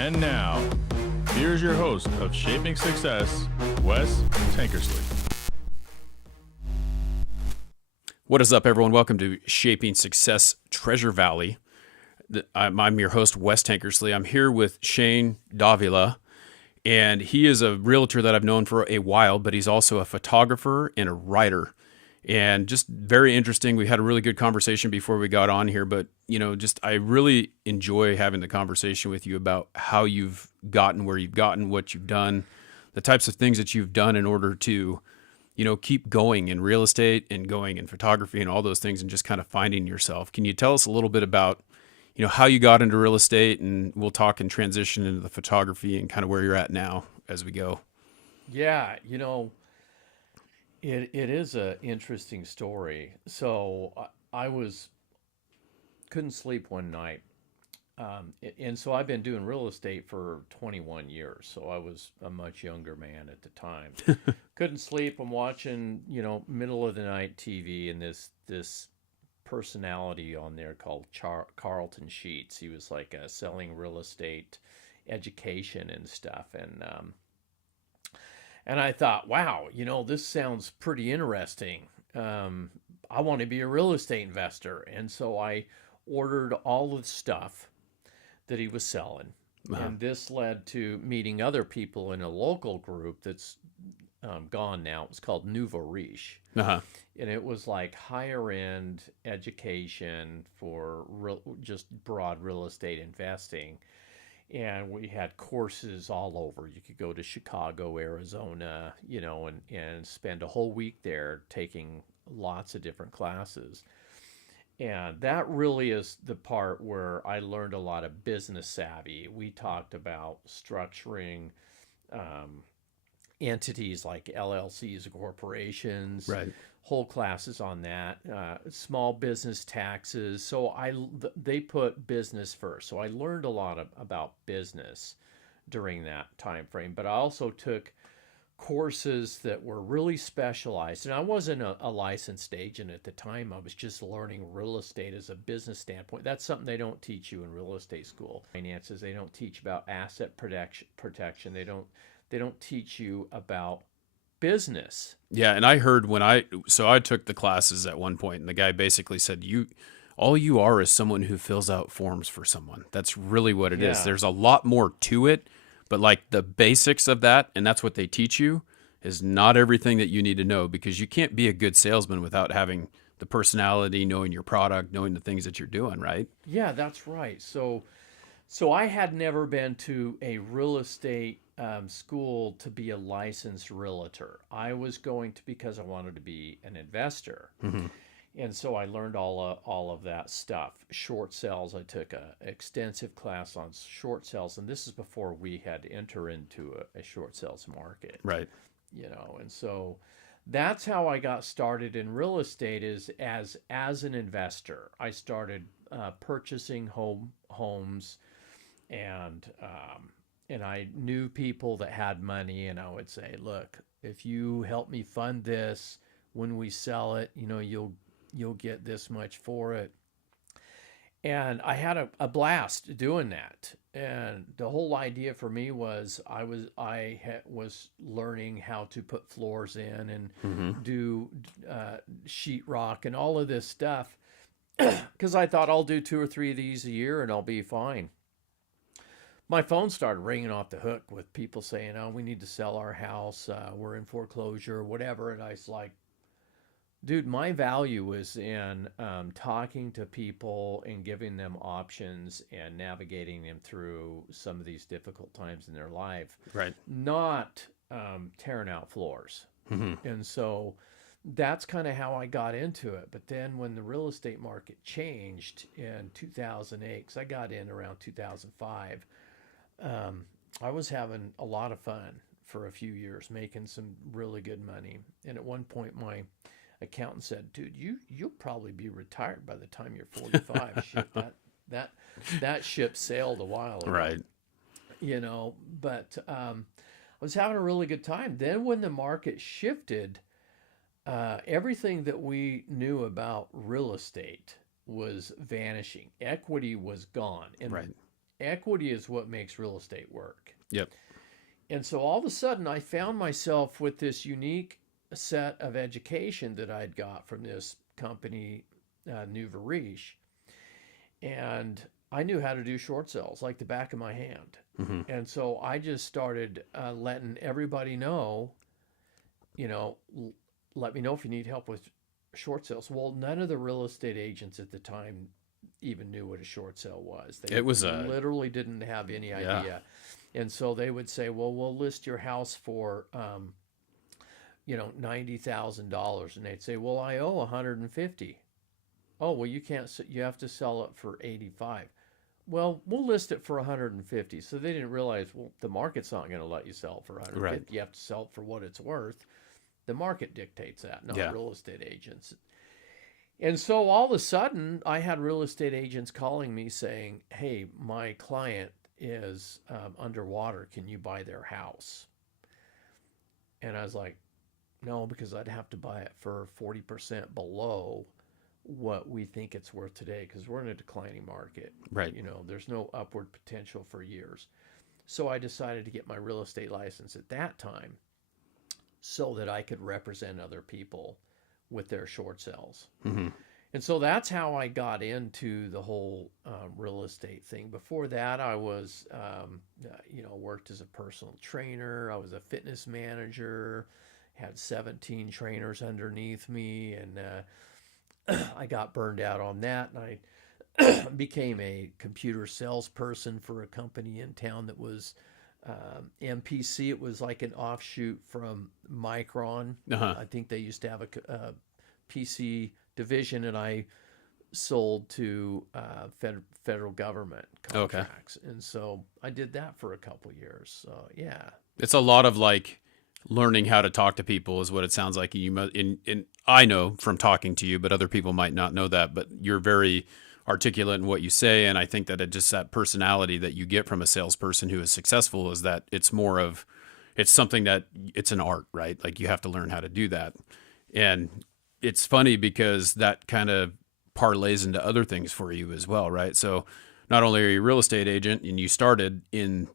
And now, here's your host of Shaping Success, Wes Tankersley. What is up, everyone? Welcome to Shaping Success Treasure Valley. I'm your host, Wes Tankersley. I'm here with Shane Davila, and he is a realtor that I've known for a while, but he's also a photographer and a writer. And just very interesting. We had a really good conversation before we got on here, but I really enjoy having the conversation with you about how you've gotten where you've gotten, what you've done, the types of things that you've done in order to, keep going in real estate and going in photography and all those things, and just kind of finding yourself. Can you tell us a little bit about, how you got into real estate, and we'll talk and transition into the photography and kind of where you're at now as we go. Yeah, it is a interesting story. So I couldn't sleep one night, and so I've been doing real estate for 21 years. So I was a much younger man at the time. Couldn't sleep. I'm watching, middle of the night TV, and this personality on there called Carlton Sheets. He was like selling real estate education and stuff, and I thought, wow, this sounds pretty interesting. I want to be a real estate investor. And so I ordered all of the stuff that he was selling. Uh-huh. And this led to meeting other people in a local group that's gone now. It was called Nouveau Riche. Uh-huh. And it was like higher end education for just broad real estate investing. And we had courses all over. You could go to Chicago, Arizona, and spend a whole week there taking lots of different classes. And that really is the part where I learned a lot of business savvy. We talked about structuring entities like LLCs or corporations, Right. whole classes on that, small business taxes. So they put business first. So I learned a lot about business during that time frame. But I also took courses that were really specialized. And I wasn't a licensed agent at the time. I was just learning real estate as a business standpoint. That's something they don't teach you in real estate school. Finances, they don't teach about asset protection. They don't teach you about business. Yeah, and I heard I took the classes at one point, and the guy basically said, all you are is someone who fills out forms for someone. That's really what it is. Yeah. There's a lot more to it, but like the basics of that, and that's what they teach you, is not everything that you need to know, because you can't be a good salesman without having the personality, knowing your product, knowing the things that you're doing, right? Yeah, that's right. So I had never been to a real estate school to be a licensed realtor. I was going to because I wanted to be an investor. Mm-hmm. And so I learned all of that stuff. Short sales, I took a extensive class on short sales, and this is before we had to enter into a short sales market. Right. And so that's how I got started in real estate, is as an investor. I started purchasing homes, and I knew people that had money, and I would say, look, if you help me fund this, when we sell it, you'll get this much for it. And I had a blast doing that. And the whole idea for me was I was learning how to put floors in and Mm-hmm. do sheetrock and all of this stuff, because I thought I'll do 2 or 3 of these a year and I'll be fine. My phone started ringing off the hook with people saying, "Oh, we need to sell our house. We're in foreclosure, or whatever." And I was like, dude, my value is in talking to people and giving them options and navigating them through some of these difficult times in their life, Right. not tearing out floors. Mm-hmm. And so that's kind of how I got into it. But then when the real estate market changed in 2008, because I got in around 2005, I was having a lot of fun for a few years, making some really good money. And at one point, my accountant said, "Dude, you'll probably be retired by the time you're 45." Shit, that ship sailed a while ago. Right. But I was having a really good time. Then when the market shifted, everything that we knew about real estate was vanishing. Equity was gone. And Right. Equity is what makes real estate work. Yep. And so all of a sudden, I found myself with this unique set of education that I'd got from this company, New Varish, and I knew how to do short sales like the back of my hand. Mm-hmm. And so I just started letting everybody know, let me know if you need help with short sales. Well, none of the real estate agents at the time even knew what a short sale was. They literally didn't have any idea. And so they would say, well, we'll list your house for, $90,000. And they'd say, well, I owe 150. Oh, well, you have to sell it for 85. Well, we'll list it for 150. So they didn't realize, well, the market's not going to let you sell it for 150. Right. You have to sell it for what it's worth. The market dictates that, not real estate agents. And so all of a sudden, I had real estate agents calling me saying, hey, my client is underwater. Can you buy their house? And I was like, no, because I'd have to buy it for 40% below what we think it's worth today, because we're in a declining market. Right. There's no upward potential for years. So I decided to get my real estate license at that time so that I could represent other people with their short sales. Mm-hmm. And so that's how I got into the whole real estate thing. Before that, I was, worked as a personal trainer. I was a fitness manager, had 17 trainers underneath me, and I got burned out on that. And I became a computer salesperson for a company in town that was MPC. It was like an offshoot from Micron. Uh-huh. I think they used to have a PC division, and I sold to federal government contracts. Okay. And so I did that for a couple years. So yeah, it's a lot of like learning how to talk to people is what it sounds like. I know from talking to you, but other people might not know that, but you're very articulate in what you say. And I think that that personality that you get from a salesperson who is successful is that it's something that it's an art, right? Like you have to learn how to do that. And it's funny because that kind of parlays into other things for you as well, right? So not only are you a real estate agent and you started in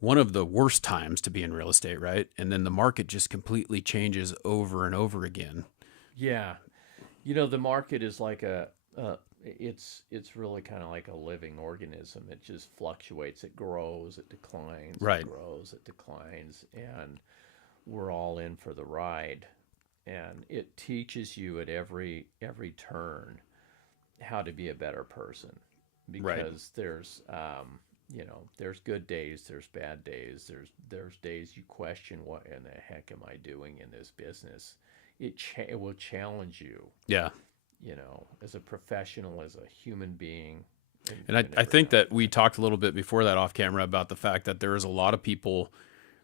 one of the worst times to be in real estate, right? And then the market just completely changes over and over again. Yeah. The market is like it's really kind of like a living organism. It just fluctuates. It grows, it declines, right. It grows, it declines, and we're all in for the ride. And it teaches you at every turn how to be a better person, because there's there's good days, there's bad days, there's days you question, what in the heck am I doing in this business? It will challenge you. Yeah. As a professional, as a human being. And I think that we talked a little bit before that off camera about the fact that there is a lot of people.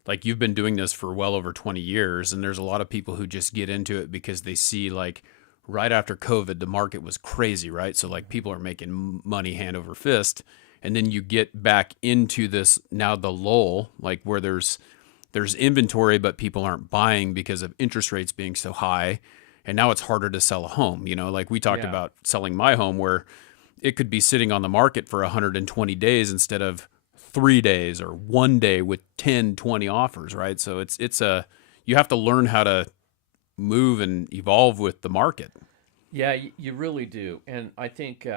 Like you've been doing this for well over 20 years, and there's a lot of people who just get into it because they see like right after COVID, the market was crazy, right? So like people are making money hand over fist, and then you get back into this now the lull, like where there's inventory, but people aren't buying because of interest rates being so high, and now it's harder to sell a home. Like we talked about selling my home, where it could be sitting on the market for 120 days instead of 3 days or 1 day with 10, 20 offers, right? So you have to learn how to move and evolve with the market. Yeah, you really do. And I think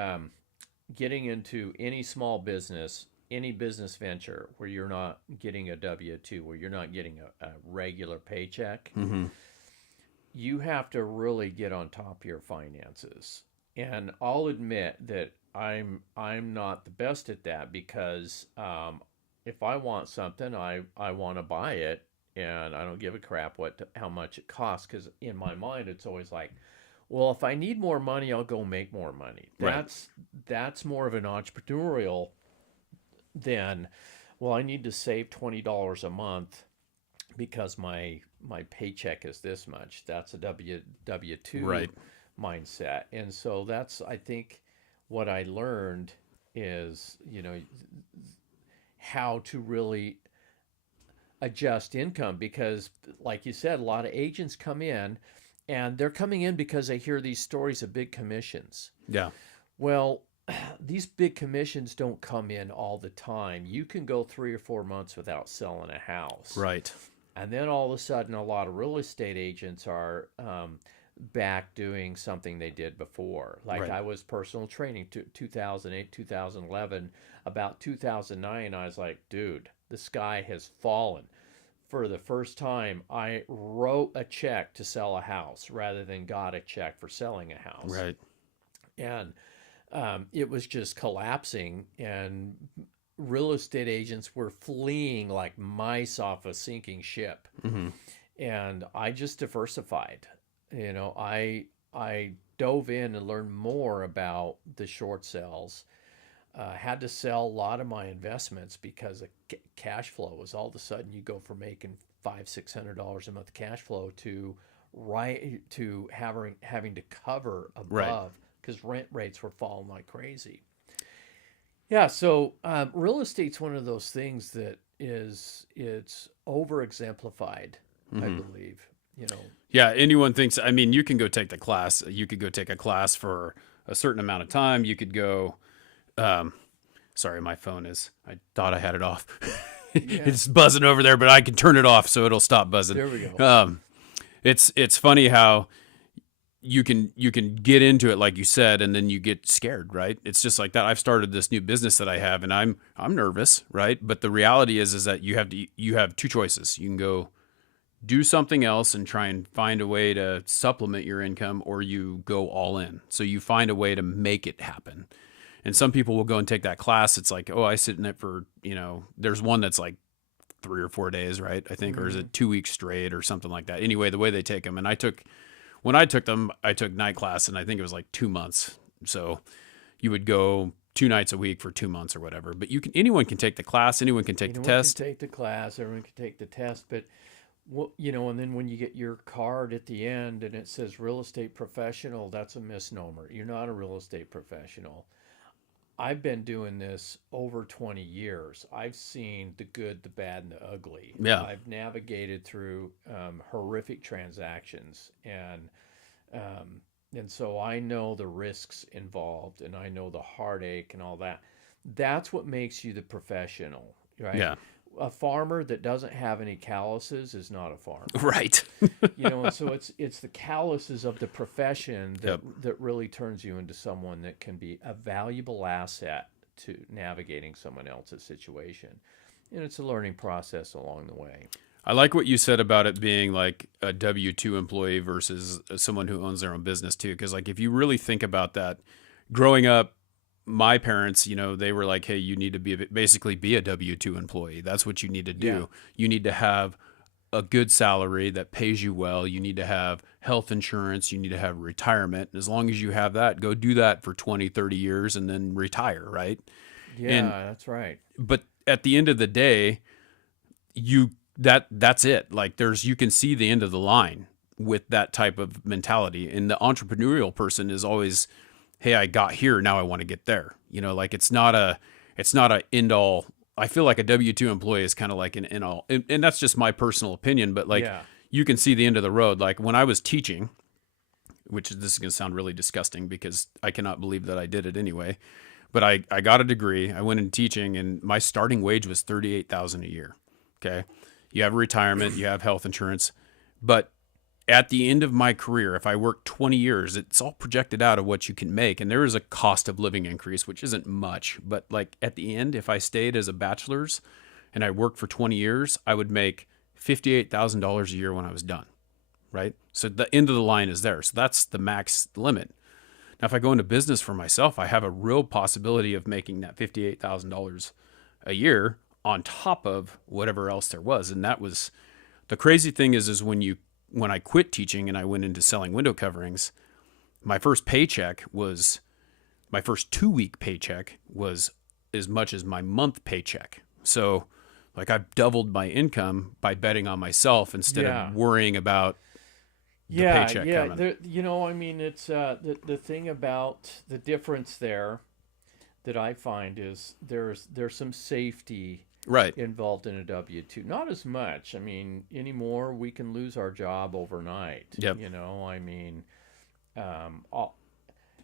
getting into any small business, any business venture where you're not getting a W-2, where you're not getting a regular paycheck, mm-hmm. you have to really get on top of your finances. And I'll admit that I'm not the best at that, because if I want something, I want to buy it, and I don't give a crap how much it costs, because in my mind it's always like, well, if I need more money, I'll go make more money. That's more of an entrepreneurial than, well, I need to save $20 a month because my paycheck is this much. That's a W-2 mindset. And so that's, I think, what I learned is, how to really adjust income, because like you said, a lot of agents come in and they're coming in because they hear these stories of big commissions. Yeah. Well, these big commissions don't come in all the time. You can go 3 or 4 months without selling a house. Right. And then all of a sudden, a lot of real estate agents are back doing something they did before. Like Right. I was personal training to 2008, 2011. About 2009, I was like, dude, the sky has fallen. For the first time, I wrote a check to sell a house rather than got a check for selling a house. Right. And it was just collapsing, and real estate agents were fleeing like mice off a sinking ship. Mm-hmm. And I just diversified. I dove in and learned more about the short sales. Had to sell a lot of my investments because of cash flow was all of a sudden you go from making $500-600 a month cash flow to having to cover Right. above because rent rates were falling like crazy. Yeah, so real estate's one of those things that it's over exemplified, I believe. Yeah, anyone thinks, I mean, you can go take the class. You could go take a class for a certain amount of time. You could go, sorry, my phone I thought I had it off. It's buzzing over there, but I can turn it off so it'll stop buzzing. There we go. It's funny how you can get into it, like you said, and then you get scared, right? It's just like that. I've started this new business that I have, and I'm nervous, right? But the reality is that you have two choices. You can go do something else and try and find a way to supplement your income, or you go all in. So you find a way to make it happen. And some people will go and take that class. It's like, oh, I sit in it for, there's one that's like 3 or 4 days, right? I think, or is it 2 weeks straight or something like that? Anyway, the way they take them. And when I took them, I took night class, and I think it was like 2 months. So you would go 2 nights a week for 2 months or whatever. But anyone can take the class. Anyone can take the test. Anyone can take the class. Everyone can take the test. But and then when you get your card at the end and it says real estate professional, that's a misnomer. You're not a real estate professional. I've been doing this over 20 years. I've seen the good, the bad, and the ugly. Yeah. I've navigated through horrific transactions, and so I know the risks involved, and I know the heartache and all that. That's what makes you the professional, right? Yeah. A farmer that doesn't have any calluses is not a farmer. Right. And so it's the calluses of the profession that really turns you into someone that can be a valuable asset to navigating someone else's situation. And it's a learning process along the way. I like what you said about it being like a W-2 employee versus someone who owns their own business too. Because like if you really think about that, growing up, my parents, they were like, hey, you need to basically be a W-2 employee. That's what you need to do. Yeah. You need to have a good salary that pays you well. You need to have health insurance. You need to have retirement. And as long as you have that, go do that for 20, 30 years and then retire, right? Yeah, that's right. But at the end of the day, that's it. Like you can see the end of the line with that type of mentality. And the entrepreneurial person is always, hey, I got here, now I want to get there. Like it's not a end all. I feel like a W-2 employee is kind of like an end all. And that's just my personal opinion, but like you can see the end of the road. Like when I was teaching, this is going to sound really disgusting because I cannot believe that I did it anyway, but I got a degree. I went into teaching and my starting wage was $38,000 a year. Okay. You have retirement, you have health insurance, but at the end of my career, if I work 20 years, it's all projected out of what you can make. And there is a cost of living increase, which isn't much. But like at the end, if I stayed as a bachelor's and I worked for 20 years, I would make $58,000 a year when I was done. Right. So the end of the line is there. So that's the max limit. Now, if I go into business for myself, I have a real possibility of making that $58,000 a year on top of whatever else there was. And that was the crazy thing is when I quit teaching and I went into selling window coverings, my first 2-week paycheck was as much as my month paycheck. So like I've doubled my income by betting on myself instead of worrying about the paycheck coming. It's the thing about the difference there that I find is there's some safety involved in a W-2. Not as much. I mean, anymore, we can lose our job overnight. Yep.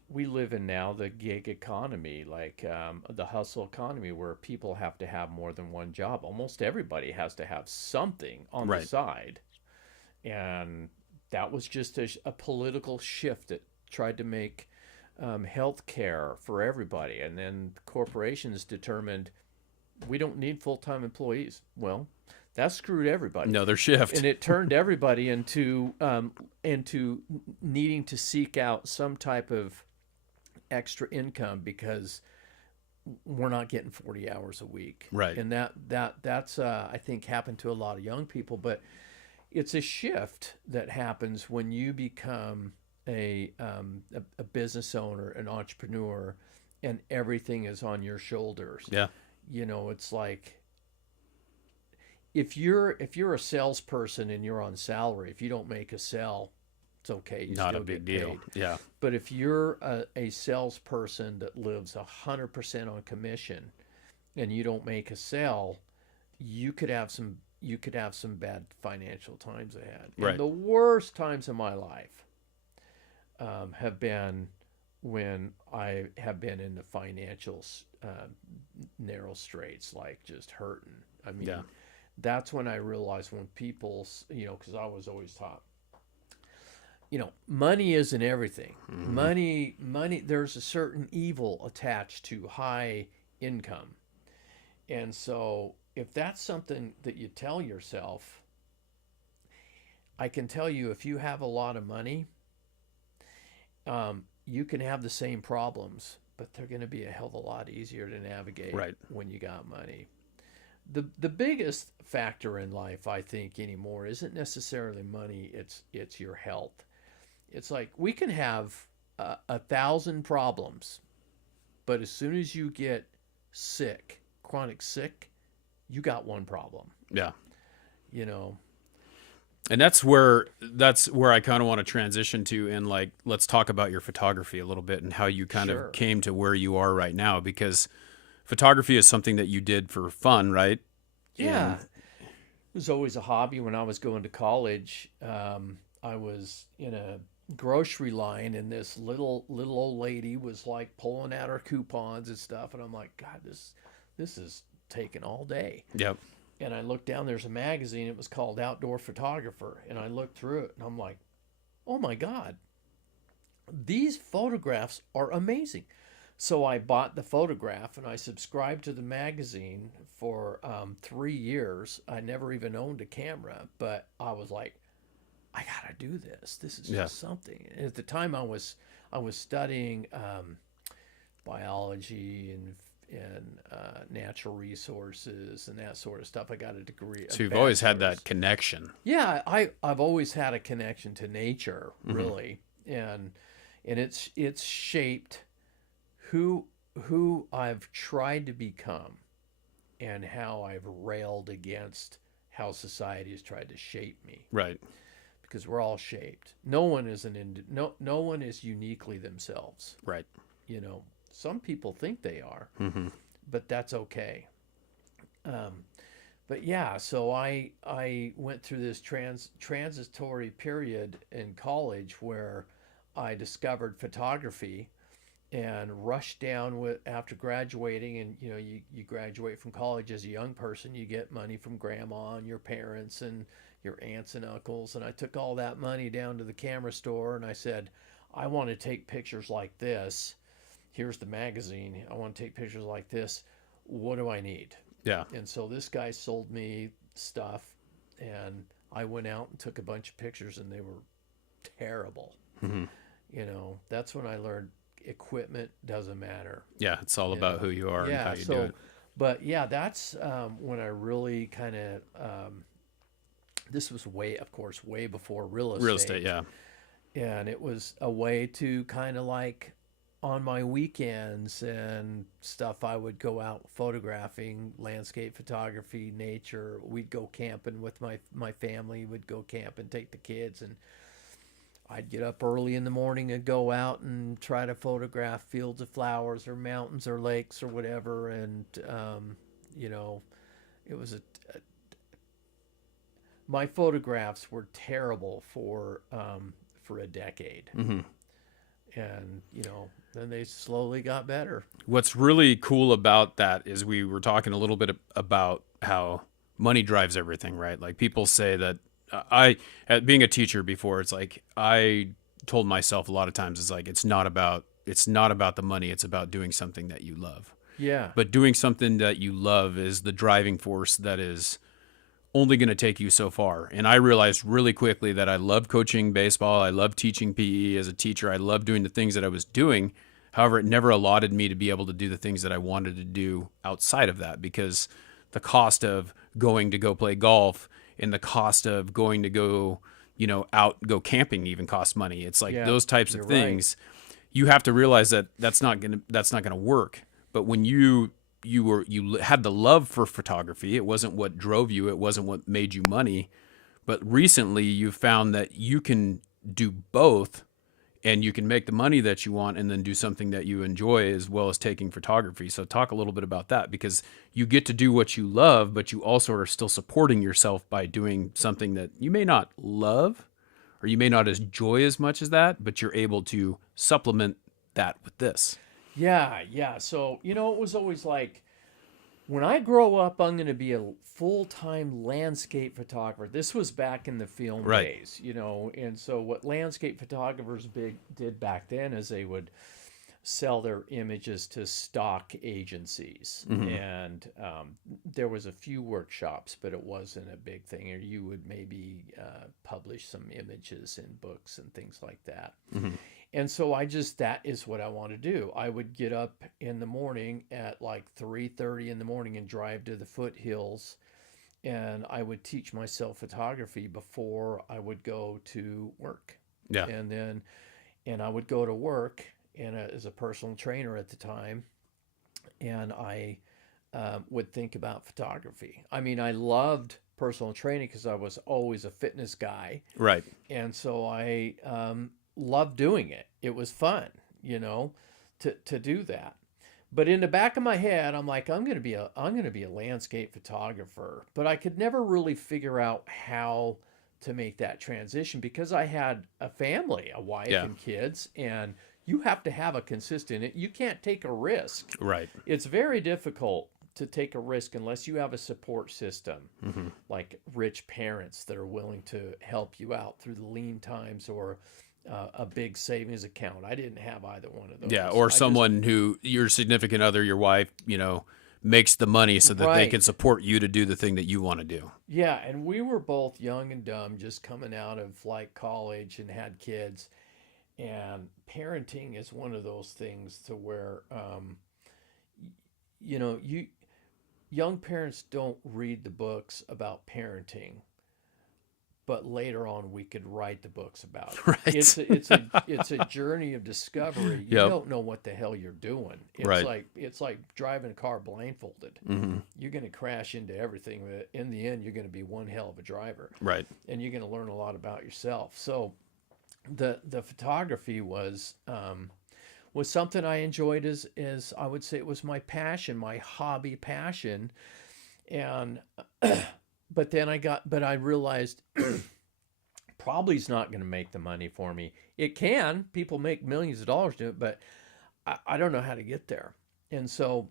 we live in now the gig economy, like the hustle economy, where people have to have more than one job. Almost everybody has to have something on the Right. side. And that was just a political shift that tried to make health care for everybody. And then corporations determined we don't need full-time employees. Well, that screwed everybody. Another shift. And it turned everybody into needing to seek out some type of extra income because we're not getting 40 hours a week. Right. And that's I think happened to a lot of young people, but it's a shift that happens when you become a business owner, an entrepreneur, and everything is on your shoulders. Yeah. You know, it's like if you're a salesperson and you're on salary, if you don't make a sale, it's okay. You Not still a big get deal. paid. Yeah. But if you're a salesperson that lives 100% on commission and you don't make a sale, you could have some bad financial times ahead. Right. And the worst times in my life have been when I have been in the financial narrow straits, like just hurting. I mean, Yeah. that's when I realized when people, you know, because I was always taught, you know, money isn't everything. Money, there's a certain evil attached to high income. And so if that's something that you tell yourself, I can tell you if you have a lot of money, you can have the same problems, but they're going to be a hell of a lot easier to navigate Right. when you got money. The biggest factor in life, I think, anymore isn't necessarily money. It's your health. It's like we can have 1,000 problems, but as soon as you get sick, chronic sick, you got one problem. Yeah. You know. And that's where I kind of want to transition to, and like, let's talk about your photography a little bit and how you kind Sure. of came to where you are right now, because photography is something that you did for fun, right? Yeah. It was always a hobby. When I was going to college, I was in a grocery line and this little old lady was like pulling out her coupons and stuff. And I'm like, God, this is taking all day. Yep. And I looked down, there's a magazine. It was called Outdoor Photographer. And I looked through it and I'm like, oh my God, these photographs are amazing. So I bought the photograph and I subscribed to the magazine for 3 years. I never even owned a camera, but I was like, I gotta do this. This is just something. And at the time, I was studying biology and natural resources and that sort of stuff. I got a degree. So you've always had that connection. Yeah, I've always had a connection to nature, really, and it's shaped who I've tried to become and how I've railed against how society has tried to shape me. Right. Because we're all shaped. No one is uniquely themselves. Right. You know, some people think they are, but that's okay. But yeah, so I went through this transitory period in college where I discovered photography and rushed down after graduating. And you know, you graduate from college as a young person, you get money from grandma and your parents and your aunts and uncles. And I took all that money down to the camera store and I said, I want to take pictures like this. Here's the magazine. I want to take pictures like this. What do I need? Yeah. And so this guy sold me stuff and I went out and took a bunch of pictures and they were terrible. You know, that's when I learned equipment doesn't matter. Yeah. It's all about who you are and how you do it. But yeah, that's when I really kind of, this was way before real estate. Real estate, yeah. And it was a way to kind of like on my weekends and stuff, I would go out photographing, landscape photography, nature. We'd go camping with my family. We'd go camp and take the kids, and I'd get up early in the morning and go out and try to photograph fields of flowers or mountains or lakes or whatever. And, you know, it was my photographs were terrible for a decade. And, then they slowly got better. What's really cool about that is we were talking a little bit about how money drives everything, right? Like people say that at being a teacher before, it's like I told myself a lot of times, it's like it's not about the money, it's about doing something that you love. Yeah. But doing something that you love is the driving force that is only going to take you so far. And I realized really quickly that I love coaching baseball. I love teaching PE as a teacher. I love doing the things that I was doing. However, it never allotted me to be able to do the things that I wanted to do outside of that, because the cost of going to go play golf and the cost of going to go, go camping even costs money. It's like Yeah, those types of you're right. things. You have to realize that that's not going to work. But when you had the love for photography, it wasn't what drove you, it wasn't what made you money. But recently you've found that you can do both, and you can make the money that you want and then do something that you enjoy as well as taking photography. So talk a little bit about that, because you get to do what you love, but you also are still supporting yourself by doing something that you may not love or you may not enjoy as much as that, but you're able to supplement that with this. Yeah, yeah. So, it was always like, when I grow up, I'm going to be a full-time landscape photographer. This was back in the film Right. days, and so what landscape photographers did back then is they would sell their images to stock agencies. And there was a few workshops, but it wasn't a big thing. Or you would maybe publish some images in books and things like that. And so that is what I want to do. I would get up in the morning at like 3:30 in the morning and drive to the foothills, and I would teach myself photography before I would go to work. Yeah. And I would go to work as a personal trainer at the time, and I would think about photography. I mean, I loved personal training because I was always a fitness guy, Right. and so I loved doing it. It was fun, to do that. But in the back of my head, I'm like, I'm going to be a landscape photographer. But I could never really figure out how to make that transition because I had a family, a wife Yeah. and kids, and you have to have a consistent. You can't take a risk. Right. It's very difficult to take a risk unless you have a support system, like rich parents that are willing to help you out through the lean times, or a big savings account. I didn't have either one of those. Yeah. Or I just- someone who, your significant other, your wife, makes the money so that they Right. can support you to do the thing that you want to do. Yeah, and we were both young and dumb, just coming out of like college and had kids. And parenting is one of those things to where, you young parents don't read the books about parenting, but later on we could write the books about it. Right. It's a journey of discovery. You Yep. don't know what the hell you're doing. Right. It's like driving a car blindfolded. You're going to crash into everything, but in the end you're going to be one hell of a driver. Right. And you're going to learn a lot about yourself. So the photography was something I enjoyed as I would say it was my passion, my hobby passion. And but I realized probably it's not going to make the money for me. It can. People make millions of dollars doing it, but I don't know how to get there. And so,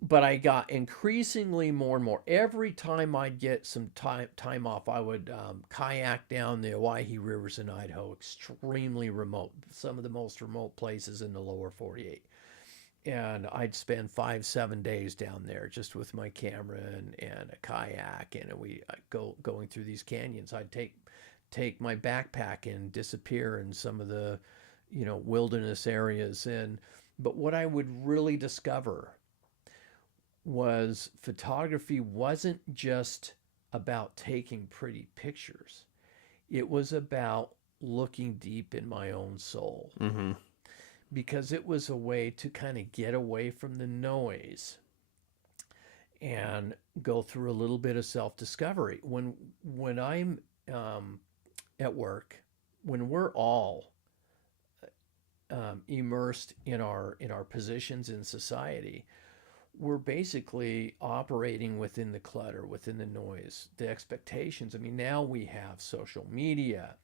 but I got increasingly more and more. Every time I'd get some time off, I would kayak down the Owyhee rivers in Idaho, extremely remote, some of the most remote places in the lower 48. And I'd spend 5-7 days down there just with my camera and a kayak, and going through these canyons. I'd take my backpack and disappear in some of the wilderness areas. But what I would really discover was photography wasn't just about taking pretty pictures. It was about looking deep in my own soul. Because it was a way to kind of get away from the noise and go through a little bit of self-discovery. When I'm at work, when we're all immersed in our positions in society, we're basically operating within the clutter, within the noise, the expectations. I mean, now we have social media,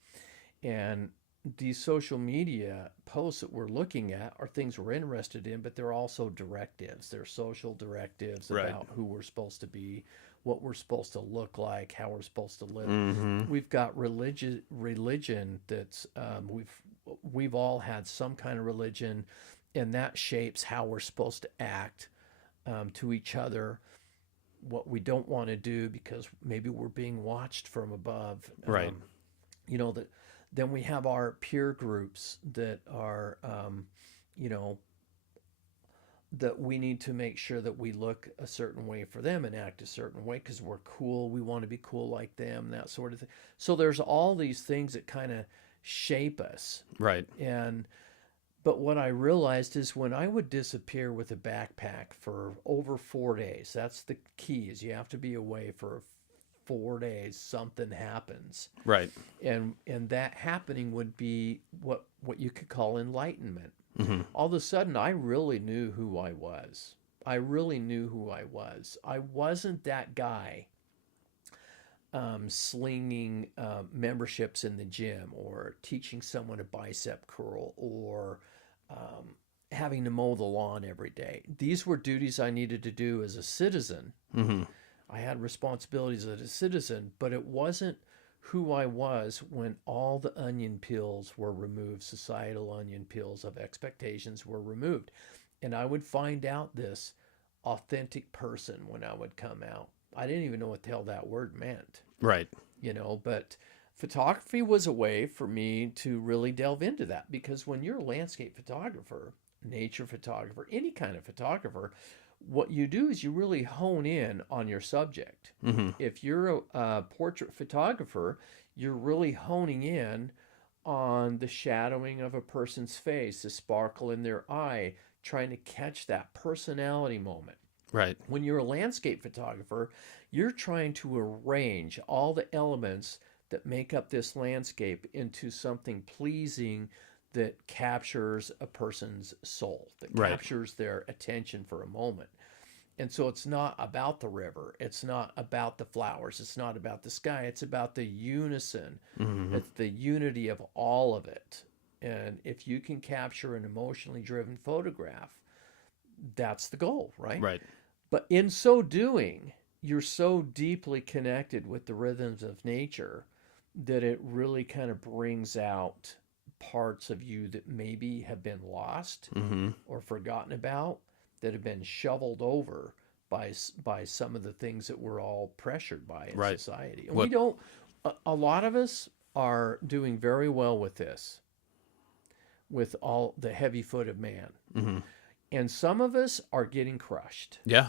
and these social media posts that we're looking at are things we're interested in, but they're also directives. They're social directives Right. about who we're supposed to be, what we're supposed to look like, how we're supposed to live. Mm-hmm. We've got religion that's we've all had some kind of religion, and that shapes how we're supposed to act to each other, what we don't want to do because maybe we're being watched from above. Right. You know, that then we have our peer groups that are, you know, that we need to make sure that we look a certain way for them and act a certain way because we're cool. We want to be cool like them, that sort of thing. So there's all these things that kind of shape us. Right. But what I realized is when I would disappear with a backpack for over 4 days, that's the key, is you have to be away for 4 days, something happens. Right. And that happening would be what you could call enlightenment. Mm-hmm. All of a sudden, I really knew who I was. I really knew who I was. I wasn't that guy slinging memberships in the gym or teaching someone a bicep curl or having to mow the lawn every day. These were duties I needed to do as a citizen. Mm-hmm. I had responsibilities as a citizen, but it wasn't who I was when all the onion peels were removed, societal onion peels of expectations were removed. And I would find out this authentic person when I would come out. I didn't even know what the hell that word meant. Right. You know, but photography was a way for me to really delve into that, because when you're a landscape photographer, nature photographer, any kind of photographer, what you do is you really hone in on your subject. Mm-hmm. If you're a portrait photographer, you're really honing in on the shadowing of a person's face, the sparkle in their eye, trying to catch that personality moment. Right. When you're a landscape photographer, you're trying to arrange all the elements that make up this landscape into something pleasing that captures a person's soul, that Right. captures their attention for a moment. And so it's not about the river. It's not about the flowers. It's not about the sky. It's about the unison. Mm-hmm. It's the unity of all of it. And if you can capture an emotionally driven photograph, that's the goal, right? Right. But in so doing, you're so deeply connected with the rhythms of nature that it really kind of brings out parts of you that maybe have been lost Mm-hmm. or forgotten about, that have been shoveled over by some of the things that we're all pressured by in Right. society. And What- we don't, a lot of us are doing very well with this, with all the heavy foot of man. Mm-hmm. And some of us are getting crushed. Yeah.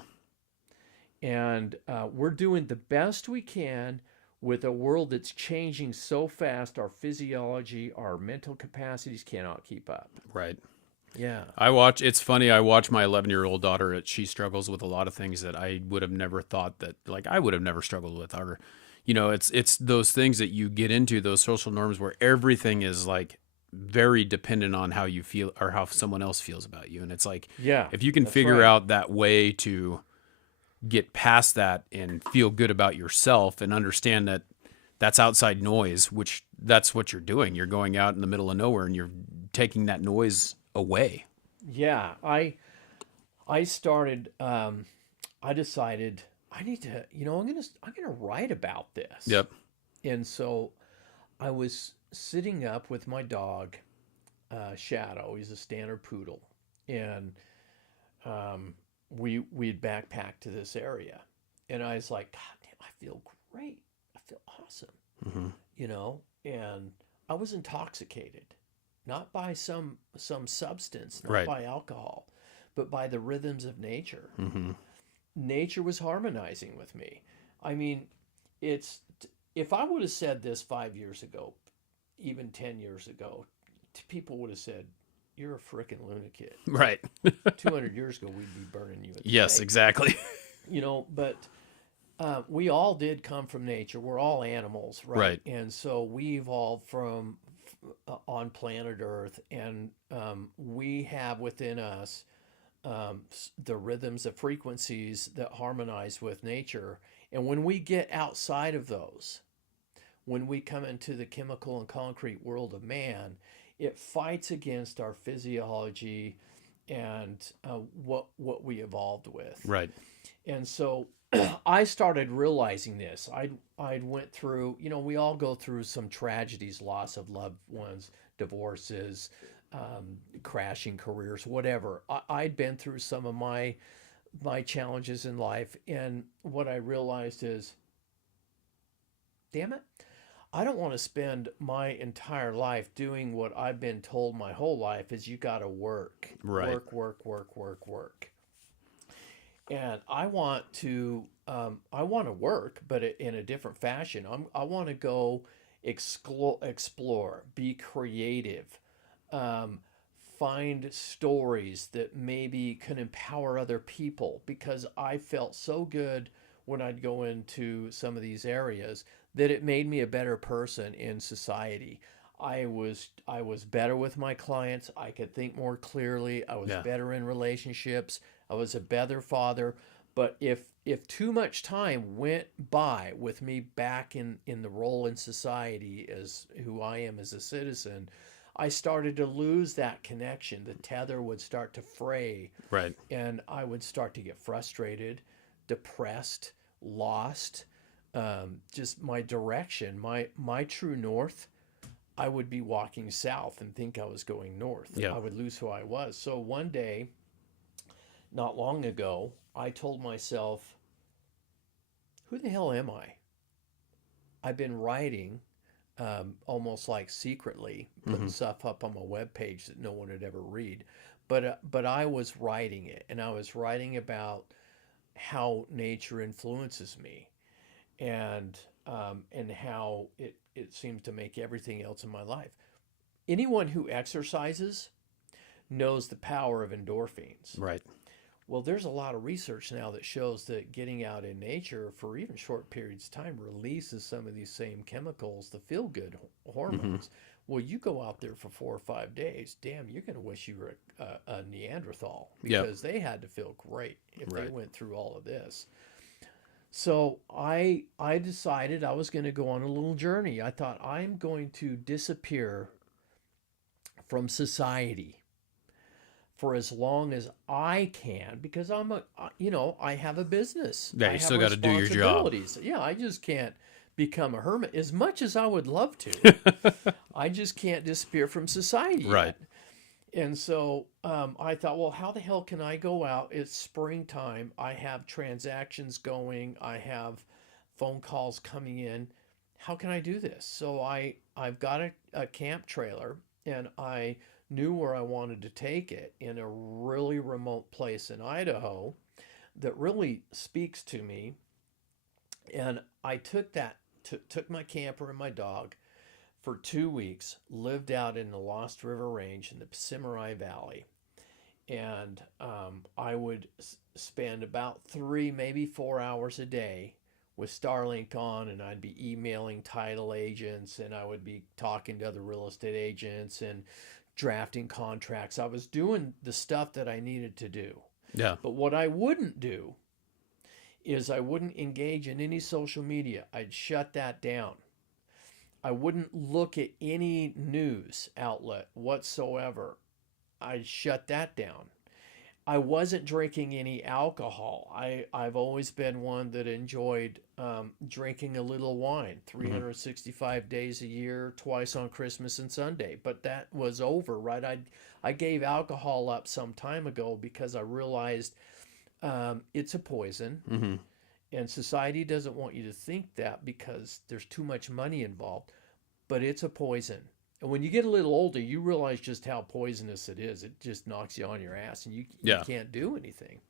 And we're doing the best we can with a world that's changing so fast. Our physiology, our mental capacities cannot keep up. Right. Yeah. It's funny, I watch my 11-year-old daughter. She struggles with a lot of things that I would have never thought that, like, I would have never struggled with. Or, you know, it's those things that you get into, those social norms where everything is like very dependent on how you feel or how someone else feels about you. And it's like, Yeah. if you can that's figure right. out that way to get past that and feel good about yourself and understand that that's outside noise, which that's what you're doing. You're going out in the middle of nowhere and you're taking that noise away. Yeah. I started, I decided I need to, I'm going to write about this. Yep. And so I was sitting up with my dog, Shadow. He's a standard poodle. And we'd backpacked to this area. And I was like, God damn, I feel great. I feel awesome. Mm-hmm. And I was intoxicated, not by some substance, not Right. by alcohol, but by the rhythms of nature. Mm-hmm. Nature was harmonizing with me. I mean, if I would have said this 5 years ago, even 10 years ago, people would have said, "You're a frickin' lunatic." Right. 200 years ago, we'd be burning you at the Yes, stake. exactly. But we all did come from nature. We're all animals, right? Right. And so we evolved from on planet Earth, and we have within us the rhythms, the frequencies that harmonize with nature. And when we get outside of those, when we come into the chemical and concrete world of man, it fights against our physiology and what we evolved with. Right. And so I started realizing this. I went through, we all go through some tragedies, loss of loved ones, divorces, crashing careers, whatever. I'd been through some of my challenges in life, and what I realized is, damn it, I don't want to spend my entire life doing what I've been told my whole life is you got to work, Right. work. And I want to work, but in a different fashion. I want to go explore, be creative, um, find stories that maybe can empower other people, because I felt so good when I'd go into some of these areas that it made me a better person in society. I was better with my clients. I could think more clearly. I was Yeah. better in relationships. I was a better father. But if too much time went by with me back in the role in society as who I am as a citizen, I started to lose that connection. The tether would start to fray, Right. and I would start to get frustrated, depressed, lost. Just my direction, my true north. I would be walking south and think I was going north. Yeah. I would lose who I was. So one day, not long ago, I told myself, who the hell am I? I've been writing almost like secretly, putting stuff up on my webpage that no one would ever read. But I was writing it, and I was writing about how nature influences me, and how it seems to make everything else in my life. Anyone who exercises knows the power of endorphins. Right. Well, there's a lot of research now that shows that getting out in nature for even short periods of time releases some of these same chemicals, the feel-good hormones. Well, you go out there for 4 or 5 days, damn, you're going to wish you were a Neanderthal, Yep. because they had to feel great if they Right. went through all of this. So I decided I was going to go on a little journey. I thought, I'm going to disappear from society for as long as I can, because I have a business. Yeah, I you have still got to do your job. responsibilities. Yeah, I just can't become a hermit as much as I would love to. I just can't disappear from society Right. yet. And so I thought, well, how the hell can I go out? It's springtime. I have transactions going. I have phone calls coming in. How can I do this? So I've got a camp trailer, and I knew where I wanted to take it in a really remote place in Idaho that really speaks to me. And I took my camper and my dog for 2 weeks, lived out in the Lost River Range in the Cimarron Valley. And I would spend about 3, maybe 4 hours a day with Starlink on, and I'd be emailing title agents, and I would be talking to other real estate agents and drafting contracts. I was doing the stuff that I needed to do. Yeah. But what I wouldn't do is I wouldn't engage in any social media. I'd shut that down. I wouldn't look at any news outlet whatsoever. I'd shut that down. I wasn't drinking any alcohol. I've always been one that enjoyed drinking a little wine 365 days a year, twice on Christmas and Sunday. But that was over, right? I gave alcohol up some time ago because I realized it's a poison. And society doesn't want you to think that because there's too much money involved. But it's a poison. And when you get a little older, you realize just how poisonous it is. It just knocks you on your ass, and you can't do anything.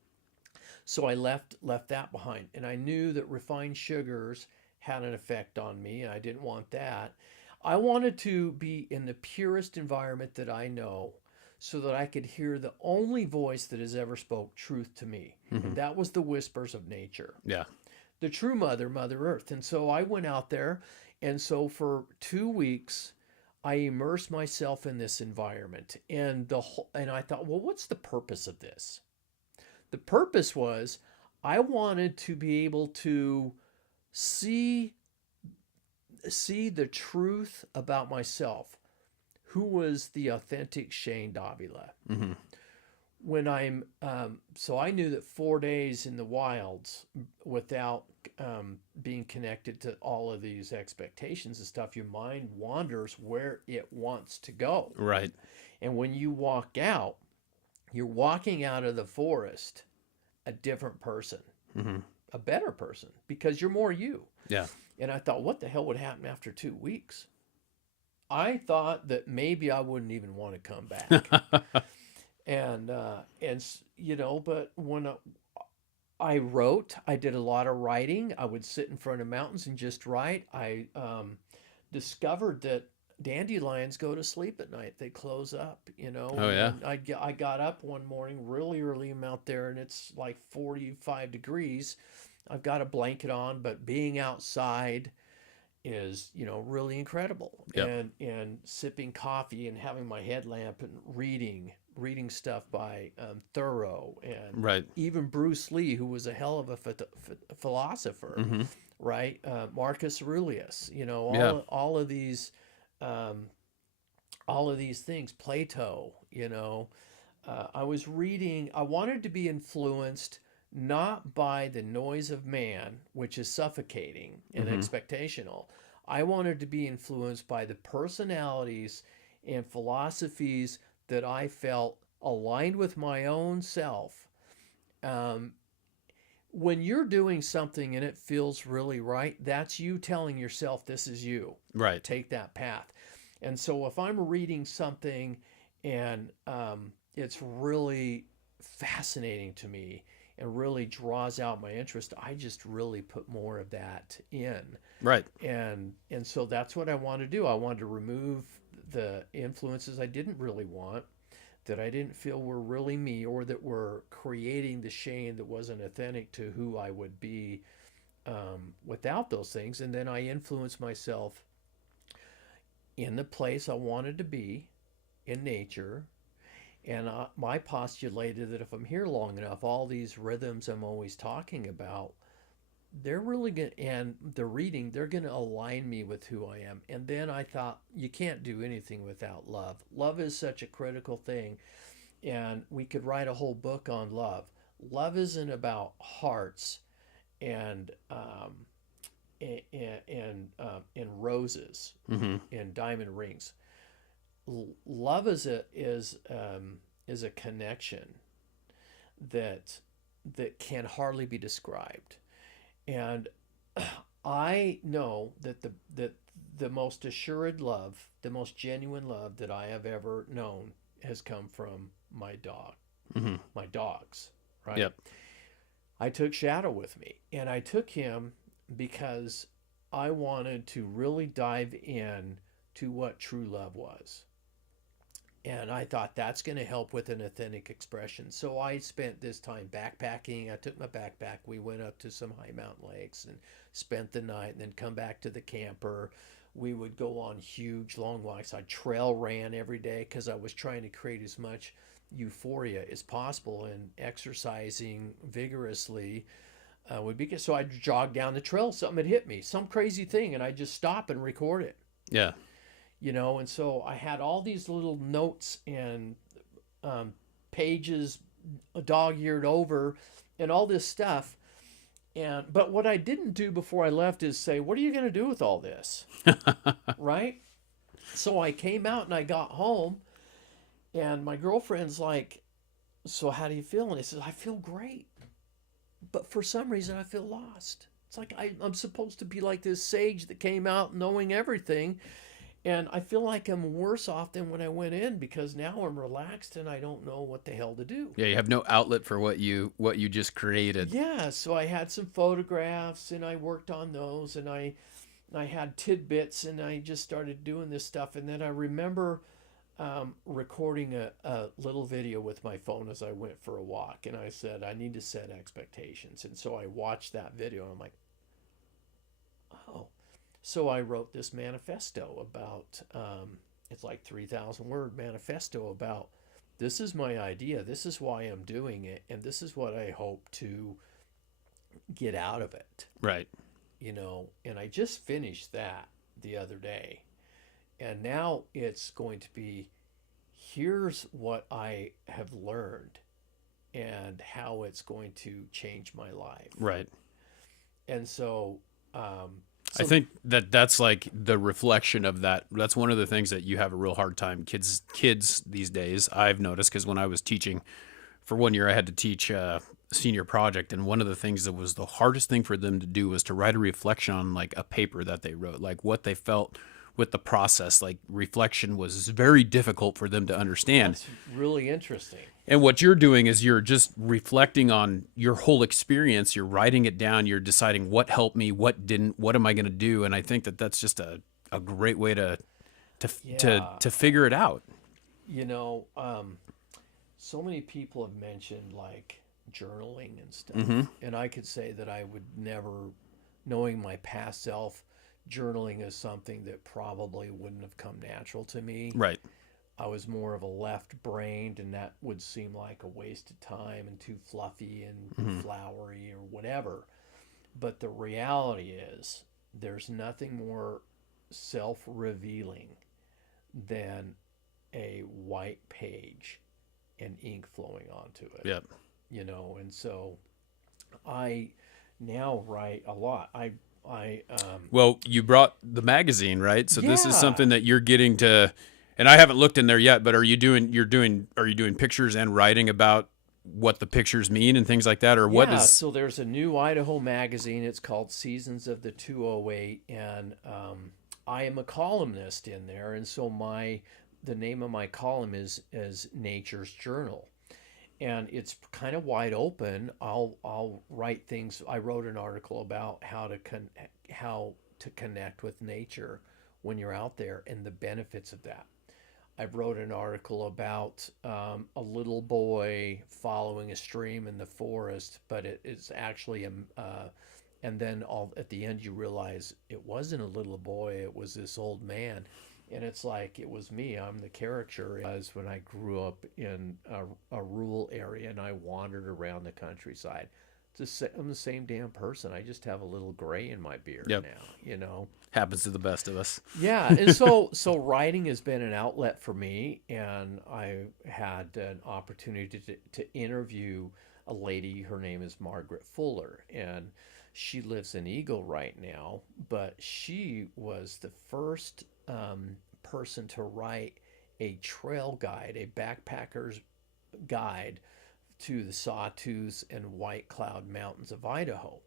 So I left that behind. And I knew that refined sugars had an effect on me, and I didn't want that. I wanted to be in the purest environment that I know, so that I could hear the only voice that has ever spoke truth to me. And that was the whispers of nature. Yeah. The true mother, Mother Earth. And so I went out there, and so for 2 weeks, I immersed myself in this environment, and I thought, well, what's the purpose of this? The purpose was I wanted to be able to see see the truth about myself. Who was the authentic Shane Davila? Mm-hmm. When I'm so I knew that 4 days in the wilds without being connected to all of these expectations and stuff, your mind wanders where it wants to go. Right. And when you walk out, you're walking out of the forest a different person, Mm-hmm. a better person, because you're more you. Yeah. And I thought, what the hell would happen after 2 weeks? I thought that maybe I wouldn't even want to come back. And but when I wrote, I did a lot of writing. I would sit in front of mountains and just write. I discovered that dandelions go to sleep at night. They close up, Oh, yeah. And I got up one morning really early. I'm out there and it's like 45 degrees. I've got a blanket on, but being outside is, really incredible. Yep. And sipping coffee and having my headlamp and reading stuff by Thoreau and Right. even Bruce Lee, who was a hell of a philosopher, Mm-hmm. right? Marcus Aurelius, Yeah. all of these things, Plato, I was reading, I wanted to be influenced not by the noise of man, which is suffocating and Mm-hmm. expectational. I wanted to be influenced by the personalities and philosophies that I felt aligned with my own self. When you're doing something and it feels really right, that's you telling yourself this is you. Right. Take that path. And so if I'm reading something and it's really fascinating to me and really draws out my interest, I just really put more of that in. Right. And so that's what I want to do. I wanted to remove the influences I didn't really want, that I didn't feel were really me, or that were creating the Shane that wasn't authentic to who I would be without those things. And then I influenced myself in the place I wanted to be, in nature. And I postulated that if I'm here long enough, all these rhythms I'm always talking about, they're really going to, and the reading, they're going to align me with who I am. And then I thought, you can't do anything without love. Love is such a critical thing. And we could write a whole book on love. Love isn't about hearts and roses Mm-hmm. and diamond rings. Love is a connection that can hardly be described. And I know that the most assured love, the most genuine love that I have ever known has come from my dog, Mm-hmm. my dogs, right? Yep. I took Shadow with me, and I took him because I wanted to really dive in to what true love was. And I thought that's going to help with an authentic expression. So I spent this time backpacking. I took my backpack. We went up to some high mountain lakes and spent the night and then come back to the camper. We would go on huge long walks. I trail ran every day because I was trying to create as much euphoria as possible, and exercising vigorously would be good. So I'd jog down the trail. Something had hit me, some crazy thing, and I'd just stop and record it. Yeah. And so I had all these little notes and pages dog-eared over and all this stuff. But what I didn't do before I left is say, what are you going to do with all this? Right? So I came out and I got home, and my girlfriend's like, so how do you feel? And I said, I feel great. But for some reason, I feel lost. It's like I'm supposed to be like this sage that came out knowing everything. And I feel like I'm worse off than when I went in, because now I'm relaxed and I don't know what the hell to do. Yeah. You have no outlet for what you just created. Yeah, so I had some photographs and I worked on those, and I had tidbits, and I just started doing this stuff. And then I remember recording a little video with my phone as I went for a walk, and I said, I need to set expectations. And so I watched that video and I'm like, oh. So I wrote this manifesto about, it's like 3,000 word manifesto about, this is my idea, this is why I'm doing it, and this is what I hope to get out of it. Right. And I just finished that the other day. And now it's going to be, here's what I have learned and how it's going to change my life. Right. And so, I think that's like the reflection of that. That's one of the things that you have a real hard time. Kids these days, I've noticed, because when I was teaching for 1 year, I had to teach a senior project. And one of the things that was the hardest thing for them to do was to write a reflection on like a paper that they wrote, like what they felt with the process. Like reflection was very difficult for them to understand. that's really interesting. And what you're doing is you're just reflecting on your whole experience. You're writing it down. You're deciding what helped me, what didn't, what am I going to do? And I think that that's just a great way to figure it out. You know, so many people have mentioned like journaling and stuff. And I could say that I would never, knowing my past self, journaling is something that probably wouldn't have come natural to me. Right. I was more of a left-brained, and that would seem like a waste of time and too fluffy and flowery or whatever. But the reality is, there's nothing more self-revealing than a white page and ink flowing onto it. Yep. You know, and so I now write a lot. Well, you brought the magazine, right? So this is Yeah. something that you're getting to, and I haven't looked in there yet, but are you doing pictures and writing about what the pictures mean and things like that? Or what is, so there's a new Idaho magazine. It's called Seasons of the 208, and I am a columnist in there, and so the name of my column is Nature's Journal, and it's kind of wide open. I'll write things. I wrote an article about how to connect with nature when you're out there and the benefits of that. I wrote an article about a little boy following a stream in the forest, but it's actually and then at the end you realize it wasn't a little boy, it was this old man. And it's like, it was me. I'm the character. As when I grew up in a rural area and I wandered around the countryside. I'm the same damn person. I just have a little gray in my beard Yep. now, you know. happens to the best of us? Yeah, and so writing has been an outlet for me, and I had an opportunity to interview a lady. Her name is Margaret Fuller, and she lives in Eagle right now, but she was the first person to write a trail guide, a backpacker's guide to the Sawtooth and White Cloud Mountains of Idaho.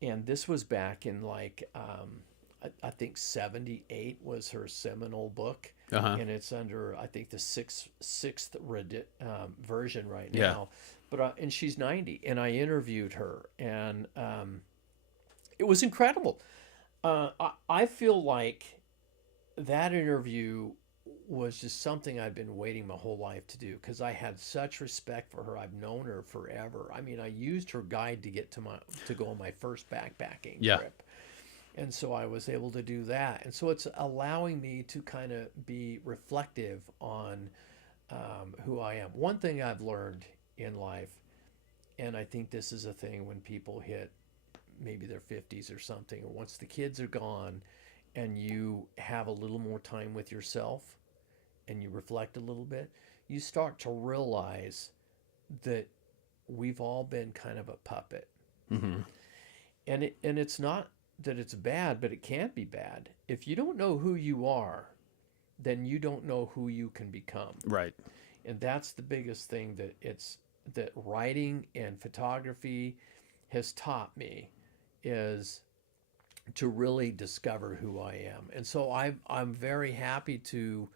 And this was back in like, I think 78 was her seminal book. And it's under, I think, the sixth version right now. But and she's 90, and I interviewed her, and it was incredible. I feel like that interview was just something I've been waiting my whole life to do, because I had such respect for her. I've known her forever. I mean, I used her guide to get to go on my first backpacking trip. And so I was able to do that. And so it's allowing me to kind of be reflective on who I am. One thing I've learned in life, and I think this is a thing when people hit maybe their 50s or something, or once the kids are gone and you have a little more time with yourself and you reflect a little bit, you start to realize that we've all been kind of a puppet. And it's not that it's bad, but it can be bad. If you don't know who you are, then you don't know who you can become. Right. And that's the biggest thing that writing and photography has taught me, is to really discover who I am. And so I'm very happy to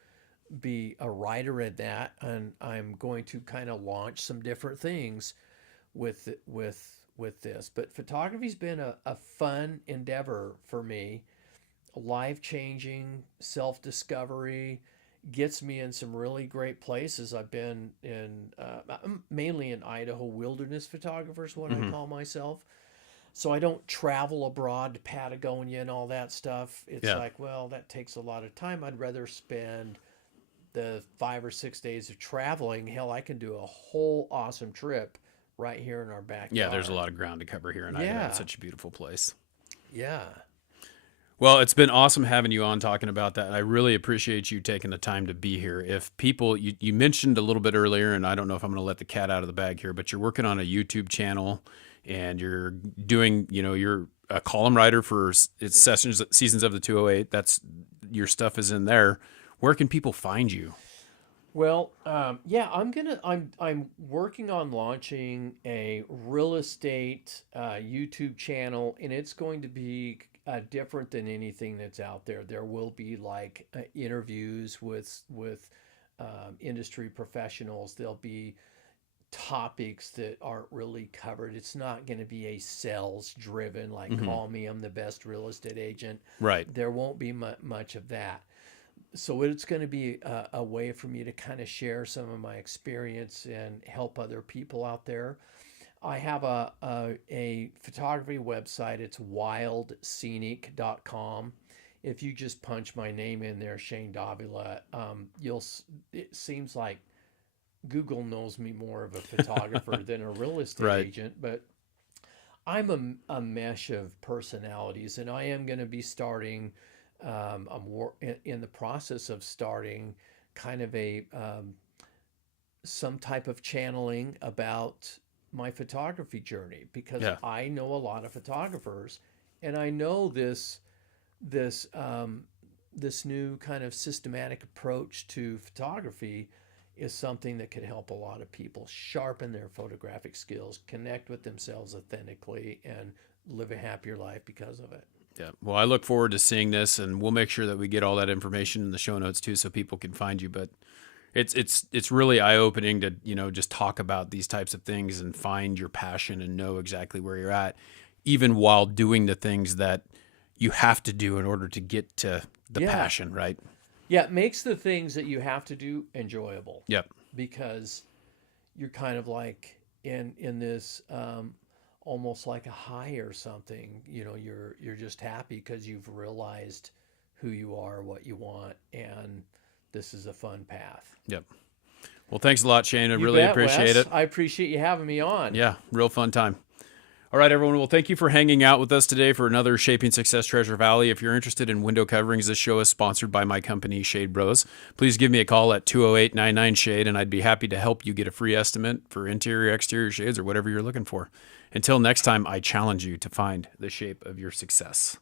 be a writer at that, and I'm going to kind of launch some different things with this. But photography's been a fun endeavor for me, life-changing, self-discovery, gets me in some really great places. I've been in mainly in Idaho wilderness photographers, what I call myself. So I don't travel abroad to Patagonia and all that stuff. It's like, well, that takes a lot of time. I'd rather spend the 5 or 6 days of traveling. Hell, I can do a whole awesome trip right here in our backyard. Yeah, there's a lot of ground to cover here in Idaho. It's such a beautiful place. Yeah. Well, it's been awesome having you on talking about that. I really appreciate you taking the time to be here. If people, you mentioned a little bit earlier, and I don't know if I'm going to let the cat out of the bag here, but you're working on a YouTube channel and you're doing, you're a column writer for it's seasons of the 208. That's your stuff is in there. Where can people find you? Well, yeah, I'm working on launching a real estate YouTube channel, and it's going to be different than anything that's out there. There will be like interviews with industry professionals. There'll be topics that aren't really covered. It's not going to be a sales driven, like call me, I'm the best real estate agent. Right. There won't be much of that. So it's going to be a way for me to kind of share some of my experience and help other people out there. I have a photography website. It's wildscenic.com. If you just punch my name in there, Shane Davila, it seems like Google knows me more of a photographer than a real estate Right. agent, but I'm a mesh of personalities, and I am going to be starting. In the process of starting kind of some type of channeling about my photography journey, because Yeah. I know a lot of photographers, and I know this new kind of systematic approach to photography is something that could help a lot of people sharpen their photographic skills, connect with themselves authentically, and live a happier life because of it. Yeah. Well, I look forward to seeing this, and we'll make sure that we get all that information in the show notes too, so people can find you. But it's really eye opening to just talk about these types of things and find your passion and know exactly where you're at, even while doing the things that you have to do in order to get to the Yeah. passion, right? Yeah, it makes the things that you have to do enjoyable, Yep. because you're kind of like in this almost like a high or something. You're just happy because you've realized who you are, what you want, and this is a fun path. Yep. Well, thanks a lot, Shane. I You really bet, appreciate Wes. it. I appreciate you having me on. Yeah, real fun time. All right, everyone. Well, thank you for hanging out with us today for another Shaping Success Treasure Valley. If you're interested in window coverings, this show is sponsored by my company, Shade Bros. Please give me a call at 208-99-SHADE, and I'd be happy to help you get a free estimate for interior, exterior shades, or whatever you're looking for. Until next time, I challenge you to find the shape of your success.